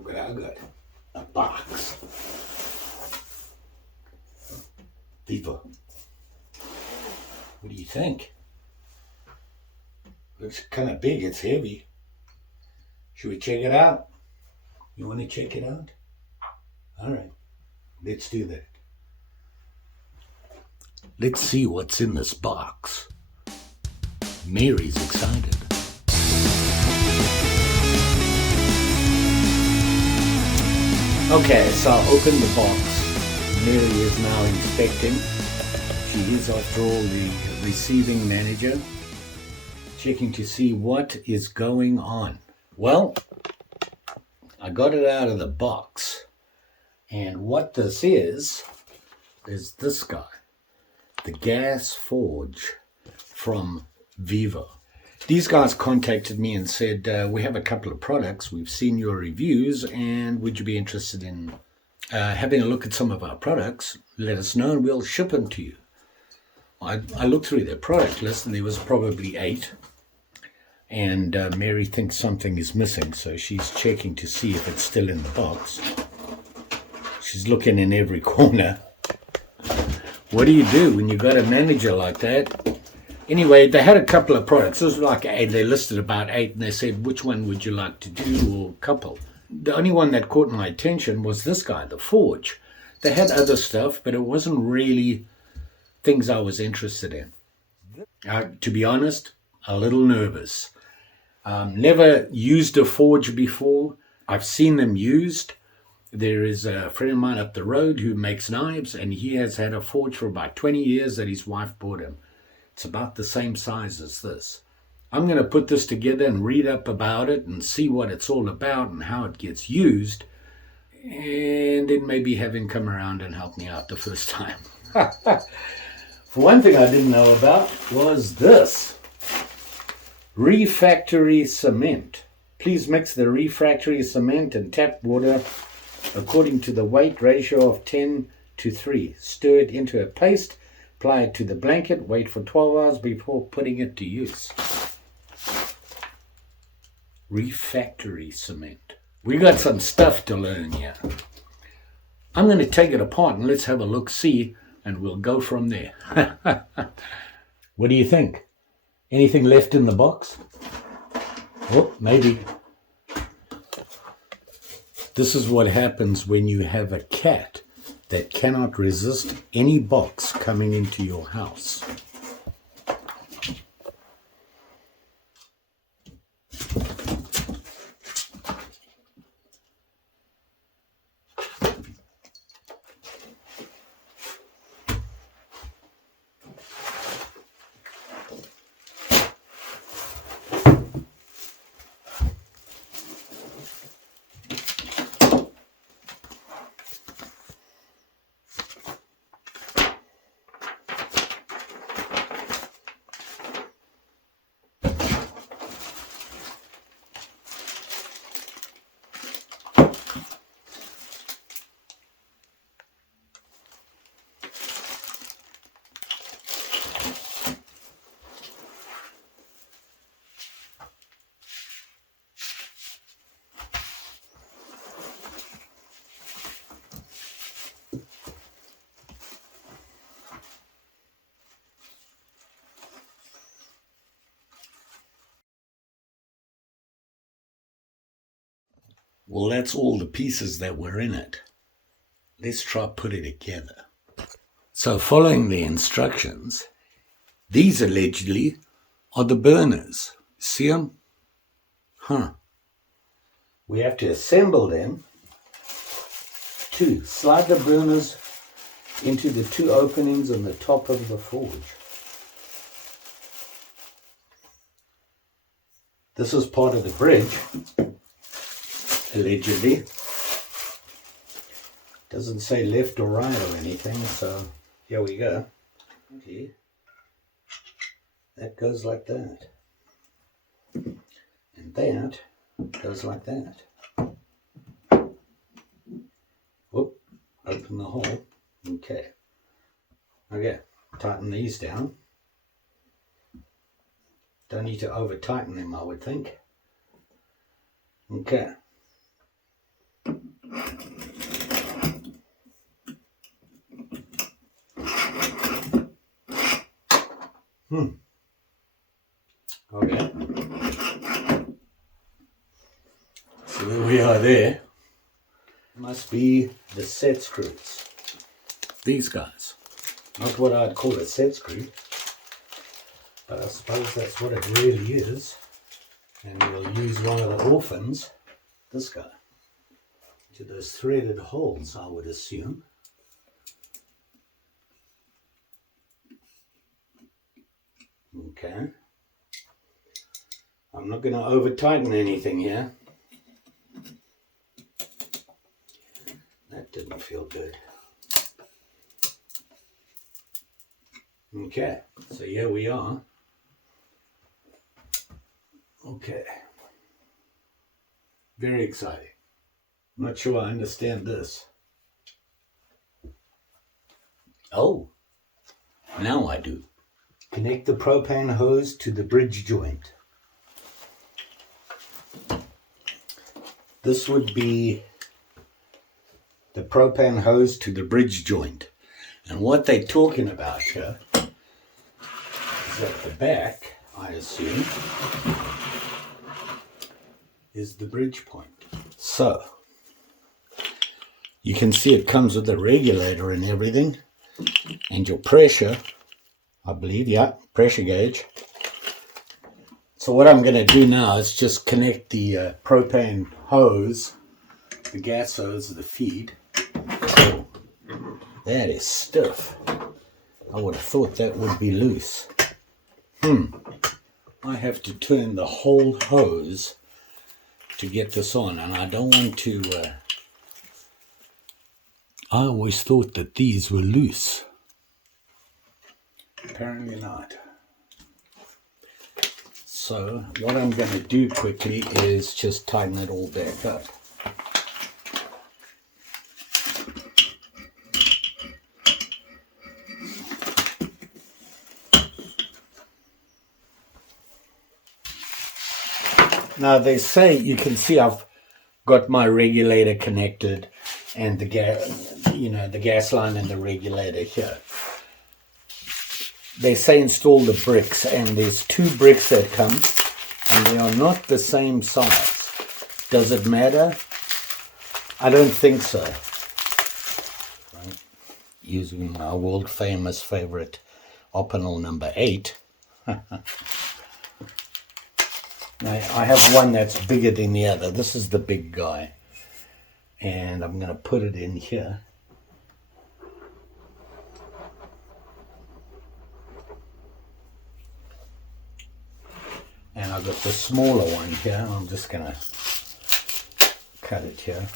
Look what I got. A box. Vevor. What do you think? Looks kind of big. It's heavy. Should we check it out? You want to check it out? All right. Let's do that. Let's see what's in this box. Mary's excited. Okay, so I opened the box. Mary is now inspecting. She is, after all, the receiving manager, checking to see what is going on. Well, I got it out of the box. And what this is this guy, the gas forge from Vevor. These guys contacted me and said, we have a couple of products, we've seen your reviews, and would you be interested in having a look at some of our products? Let us know and we'll ship them to you. I looked through their product list and there was probably 8. And Mary thinks something is missing, so she's checking to see if it's still in the box. She's looking in every corner. What do you do when you've got a manager like that? Anyway, they had a couple of products. This was like 8. They listed about 8, and they said, which one would you like to do, or a couple? The only one that caught my attention was this guy, the forge. They had other stuff, but it wasn't really things I was interested in. To be honest, a little nervous. Never used a forge before. I've seen them used. There is a friend of mine up the road who makes knives, and he has had a forge for about 20 years that his wife bought him. It's about the same size as this. I'm going to put this together and read up about it and see what it's all about and how it gets used, and then maybe have him come around and help me out the first time. For one thing I didn't know about was this. Refractory cement. Please mix the refractory cement and tap water according to the weight ratio of 10:3. Stir it into a paste. Apply it to the blanket, wait for 12 hours before putting it to use. Refractory cement. We got some stuff to learn here. I'm going to take it apart and let's have a look-see, and we'll go from there. What do you think? Anything left in the box? Oh, maybe. This is what happens when you have a cat that cannot resist any box coming into your house. Well, that's all the pieces that were in it. Let's try put it together. So following the instructions, these allegedly are the burners. See them? We have to assemble them to slide the burners into the 2 openings on the top of the forge. This is part of the bridge. Allegedly. Doesn't say left or right or anything, so here we go. Okay. That goes like that. And that goes like that. Whoop, open the hole. Okay. Okay, tighten these down. Don't need to over tighten them, I would think. Okay. Okay. So there we are there. Must be the set screws. These guys. Not what I'd call a set screw, but I suppose that's what it really is. And we'll use one of the orphans, this guy, to those threaded holes, I would assume. Okay. I'm not going to over tighten anything here. That didn't feel good. Okay, so here we are. Okay. Very exciting. Not sure I understand this. Oh, now I do. Connect the propane hose to the bridge joint. This would be the propane hose to the bridge joint. And what they're talking about here is at the back, I assume, is the bridge point. So, you can see it comes with a regulator and everything, and your pressure, I believe, yeah, pressure gauge. So what I'm going to do now is just connect the propane hose, the gas hose, the feed. Oh, that is stiff. I would have thought that would be loose. I have to turn the whole hose to get this on, and I don't want to... I always thought that these were loose. Apparently not. So what I'm going to do quickly is just tighten it all back up. Now they say, you can see I've got my regulator connected and the gas line and the regulator here. They say install the bricks, and there's 2 bricks that come, and they are not the same size. Does it matter? I don't think so. Right. Using our world famous favorite opinel number 8. Now, I have one that's bigger than the other. This is the big guy. And I'm going to put it in here. And I've got the smaller one here. I'm just going to cut it here.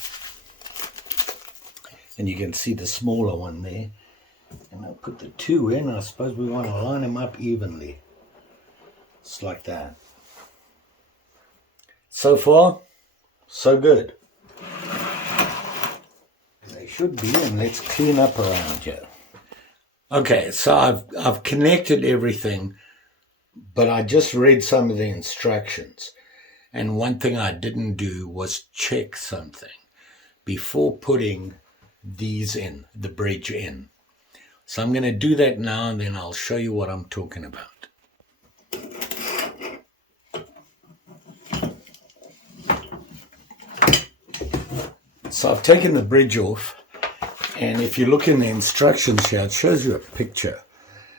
And you can see the smaller one there. And I'll put the 2 in. I suppose we want to line them up evenly. Just like that. So far, so good. They should be, and let's clean up around here. Okay, so I've connected everything, but I just read some of the instructions. And one thing I didn't do was check something before putting these in, the bridge in. So I'm going to do that now, and then I'll show you what I'm talking about. So I've taken the bridge off, and if you look in the instructions here, it shows you a picture.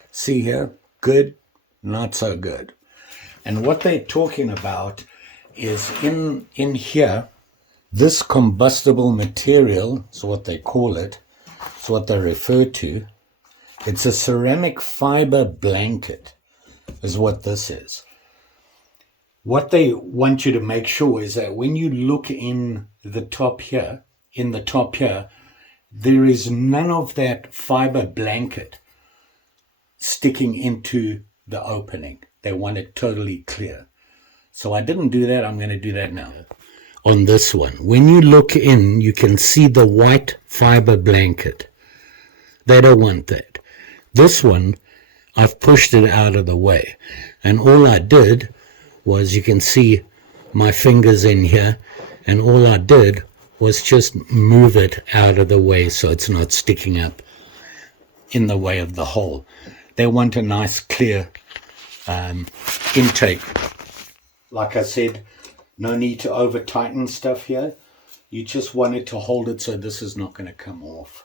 See here? Good, not so good. And what they're talking about is in here, this combustible material is what they call it. It's what they refer to. It's a ceramic fiber blanket is what this is. What they want you to make sure is that when you look in the top here, there is none of that fiber blanket sticking into the opening. They want it totally clear. So I didn't do that. I'm going to do that now. On this one, when you look in, you can see the white fiber blanket. They don't want that. This one, I've pushed it out of the way. And all I did was, you can see my fingers in here, and all I did was just move it out of the way so it's not sticking up in the way of the hole. They want a nice clear intake. Like I said, no need to over tighten stuff here. You just want it to hold it so this is not going to come off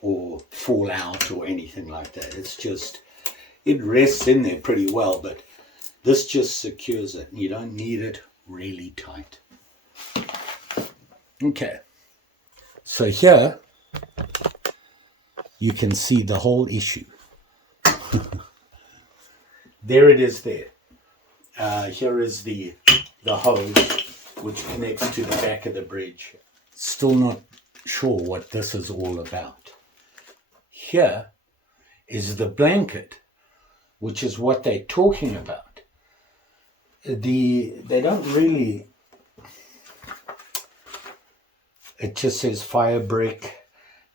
or fall out or anything like that. It's just, it rests in there pretty well, but this just secures it. You don't need it really tight. Okay, so here you can see the whole issue. There it is there. Here is the hose which connects to the back of the bridge. Still not sure what this is all about. Here is the blanket, which is what they're talking about. They don't really, it just says fire brick.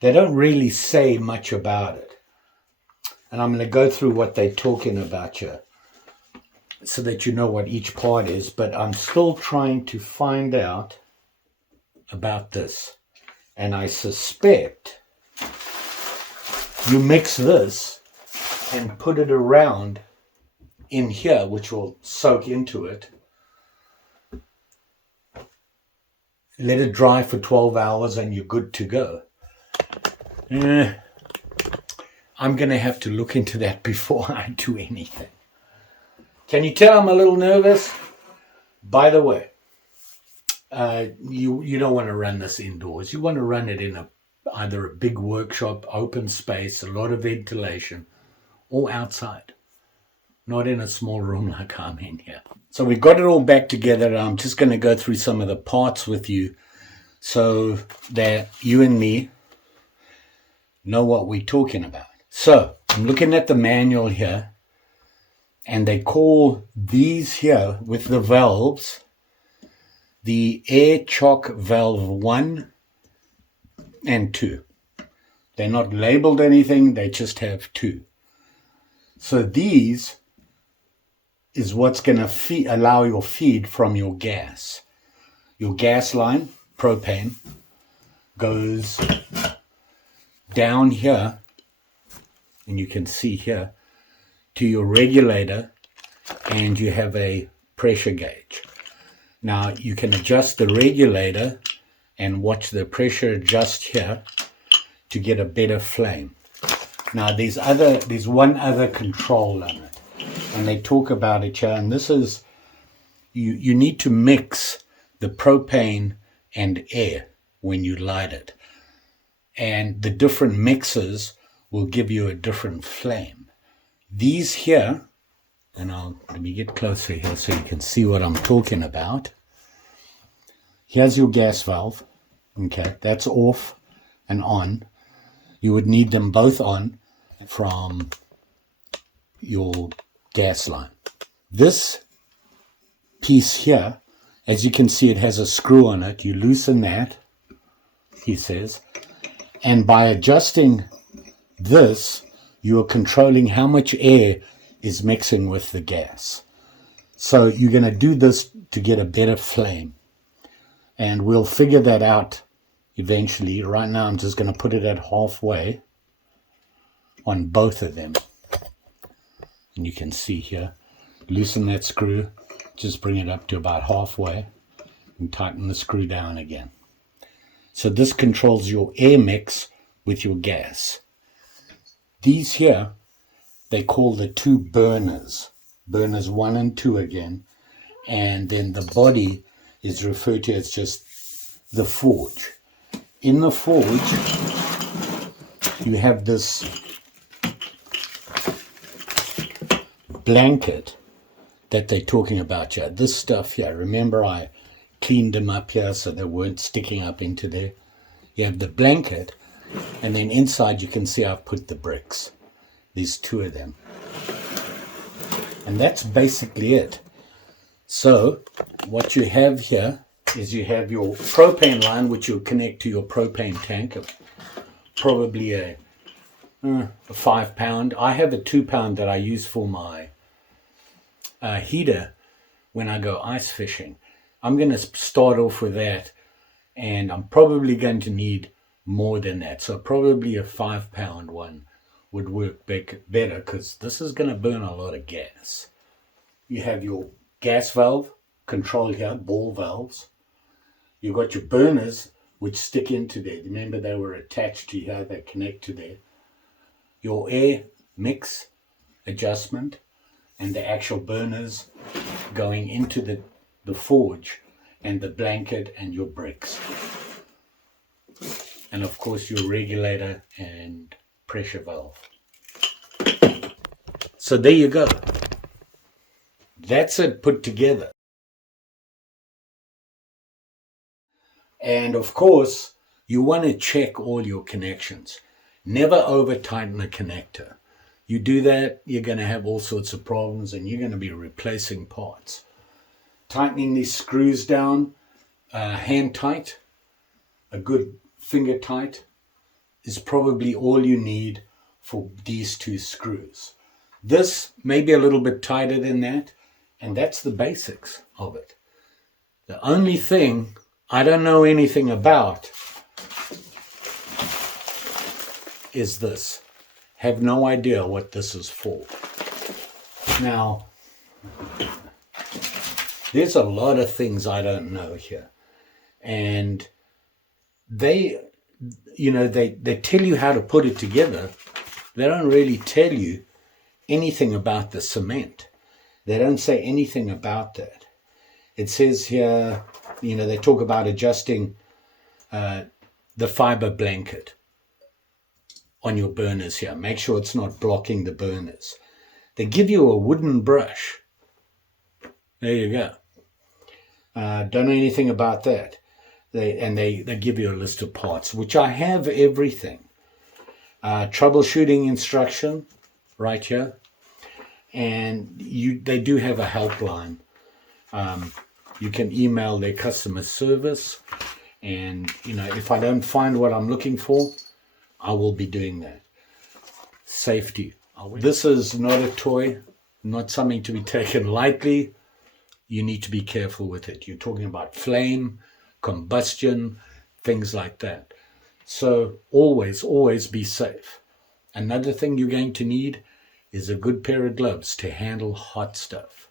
They don't really say much about it. And I'm going to go through what they're talking about here so that you know what each part is, but I'm still trying to find out about this. And I suspect you mix this and put it around in here, which will soak into it. Let it dry for 12 hours and you're good to go. I'm going to have to look into that before I do anything. Can you tell I'm a little nervous? By the way, you don't want to run this indoors. You want to run it in either a big workshop, open space, a lot of ventilation, or outside. Not in a small room like I'm in here. So we got it all back together. I'm just going to go through some of the parts with you so that you and me know what we're talking about. So I'm looking at the manual here, and they call these here with the valves the air chock valve 1 and 2. They're not labeled anything, they just have 2. So these is what's going to allow your feed from your gas. Your gas line, propane, goes down here, and you can see here, to your regulator, and you have a pressure gauge. Now you can adjust the regulator and watch the pressure adjust here to get a better flame. Now there's one other control on it, and they talk about it here, and this is, you need to mix the propane and air when you light it, and the different mixes will give you a different flame. These here, and let me get closer here so you can see what I'm talking about. Here's your gas valve. Okay, that's off and on. You would need them both on from your gas line. This piece here, as you can see, it has a screw on it. You loosen that, he says, and by adjusting this, you are controlling how much air is mixing with the gas. So you're going to do this to get a better flame. And we'll figure that out eventually. Right now I'm just going to put it at halfway on both of them. And you can see here, loosen that screw, just bring it up to about halfway, and tighten the screw down again. So this controls your air mix with your gas. These here, they call the 2 burners. Burners 1 and 2 again. And then the body is referred to as just the forge. In the forge, you have this blanket that they're talking about here. This stuff here, remember I cleaned them up here so they weren't sticking up into there. You have the blanket, and then inside you can see I've put the bricks. These 2 of them. And that's basically it. So what you have here is you have your propane line, which you'll connect to your propane tank, probably a 5 pound. I have a 2 pound that I use for my heater when I go ice fishing. I'm going to start off with that, and I'm probably going to need more than that. So probably a 5 pound one would work better, because this is going to burn a lot of gas. You have your gas valve control here, ball valves. You've got your burners which stick into there. Remember, they were attached to here, they connect to there. Your air mix adjustment and the actual burners going into the forge, and the blanket and your bricks. And of course your regulator and pressure valve. So there you go. That's it put together. And of course, you want to check all your connections. Never over tighten a connector. You do that, you're going to have all sorts of problems and you're going to be replacing parts. Tightening these screws down, hand tight, a good finger tight, is probably all you need for these two screws. This may be a little bit tighter than that, and that's the basics of it. The only thing I don't know anything about is this. Have no idea what this is for. Now, there's a lot of things I don't know here. And they tell you how to put it together. They don't really tell you anything about the cement. They don't say anything about that. It says here, they talk about adjusting the fiber blanket on your burners here. Make sure it's not blocking the burners. They give you a wooden brush. There you go. Don't know anything about that. They give you a list of parts, which I have everything. Troubleshooting instruction right here. And they do have a helpline. You can email their customer service. And, if I don't find what I'm looking for, I will be doing that. Safety. This is not a toy, not something to be taken lightly. You need to be careful with it. You're talking about flame, combustion, things like that. So always be safe. Another thing you're going to need is a good pair of gloves to handle hot stuff.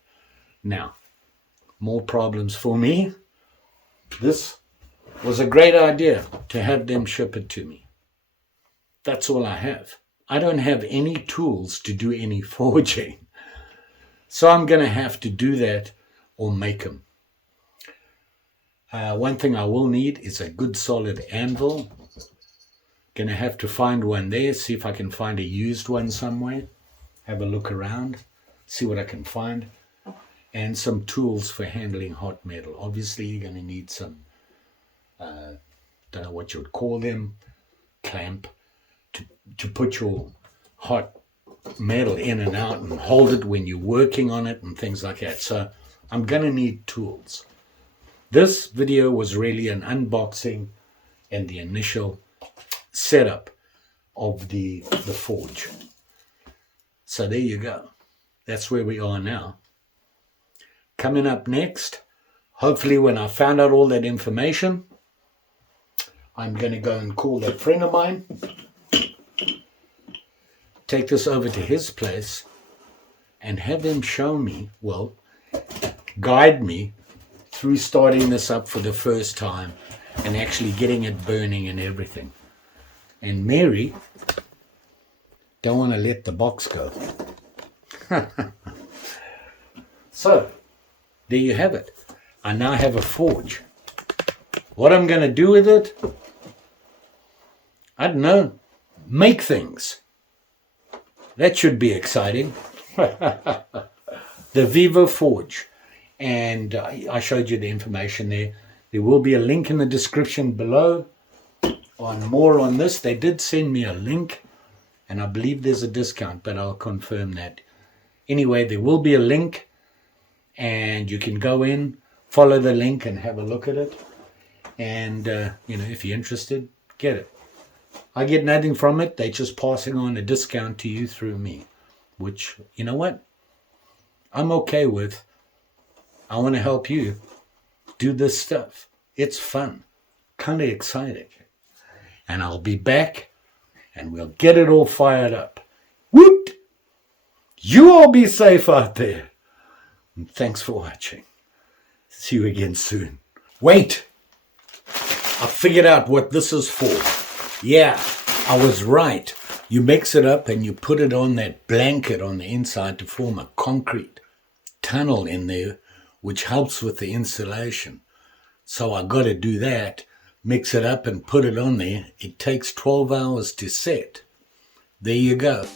Now, more problems for me. This was a great idea to have them ship it to me. That's all I have. I don't have any tools to do any forging. So I'm going to have to do that or make them. One thing I will need is a good solid anvil. Going to have to find one there, see if I can find a used one somewhere. Have a look around, see what I can find. And some tools for handling hot metal. Obviously you're going to need some, don't know what you would call them, clamp, to put your hot metal in and out and hold it when you're working on it and things like that. So I'm going to need tools. This video was really an unboxing and the initial setup of the forge. So there you go. That's where we are now. Coming up next, hopefully when I found out all that information, I'm going to go and call that friend of mine, take this over to his place and have him show me, guide me through starting this up for the first time and actually getting it burning and everything. And Mary don't want to let the box go. So, there you have it. I now have a forge. What I'm going to do with it, I don't know, make things. That should be exciting. The Vevor forge. And I showed you the information there. There will be a link in the description below on more on this. They did send me a link, and I believe there's a discount, but I'll confirm that. Anyway, there will be a link, and you can go in, follow the link, and have a look at it. And, if you're interested, get it. I get nothing from it. They're just passing on a discount to you through me, which, you know what? I'm okay with. I want to help you do this stuff. It's fun, kind of exciting. And I'll be back, and we'll get it all fired up. Woot! You all be safe out there. And thanks for watching. See you again soon. Wait! I figured out what this is for. Yeah, I was right. You mix it up and you put it on that blanket on the inside to form a concrete tunnel in there, which helps with the insulation. So I got to do that, mix it up and put it on there. It takes 12 hours to set. There you go.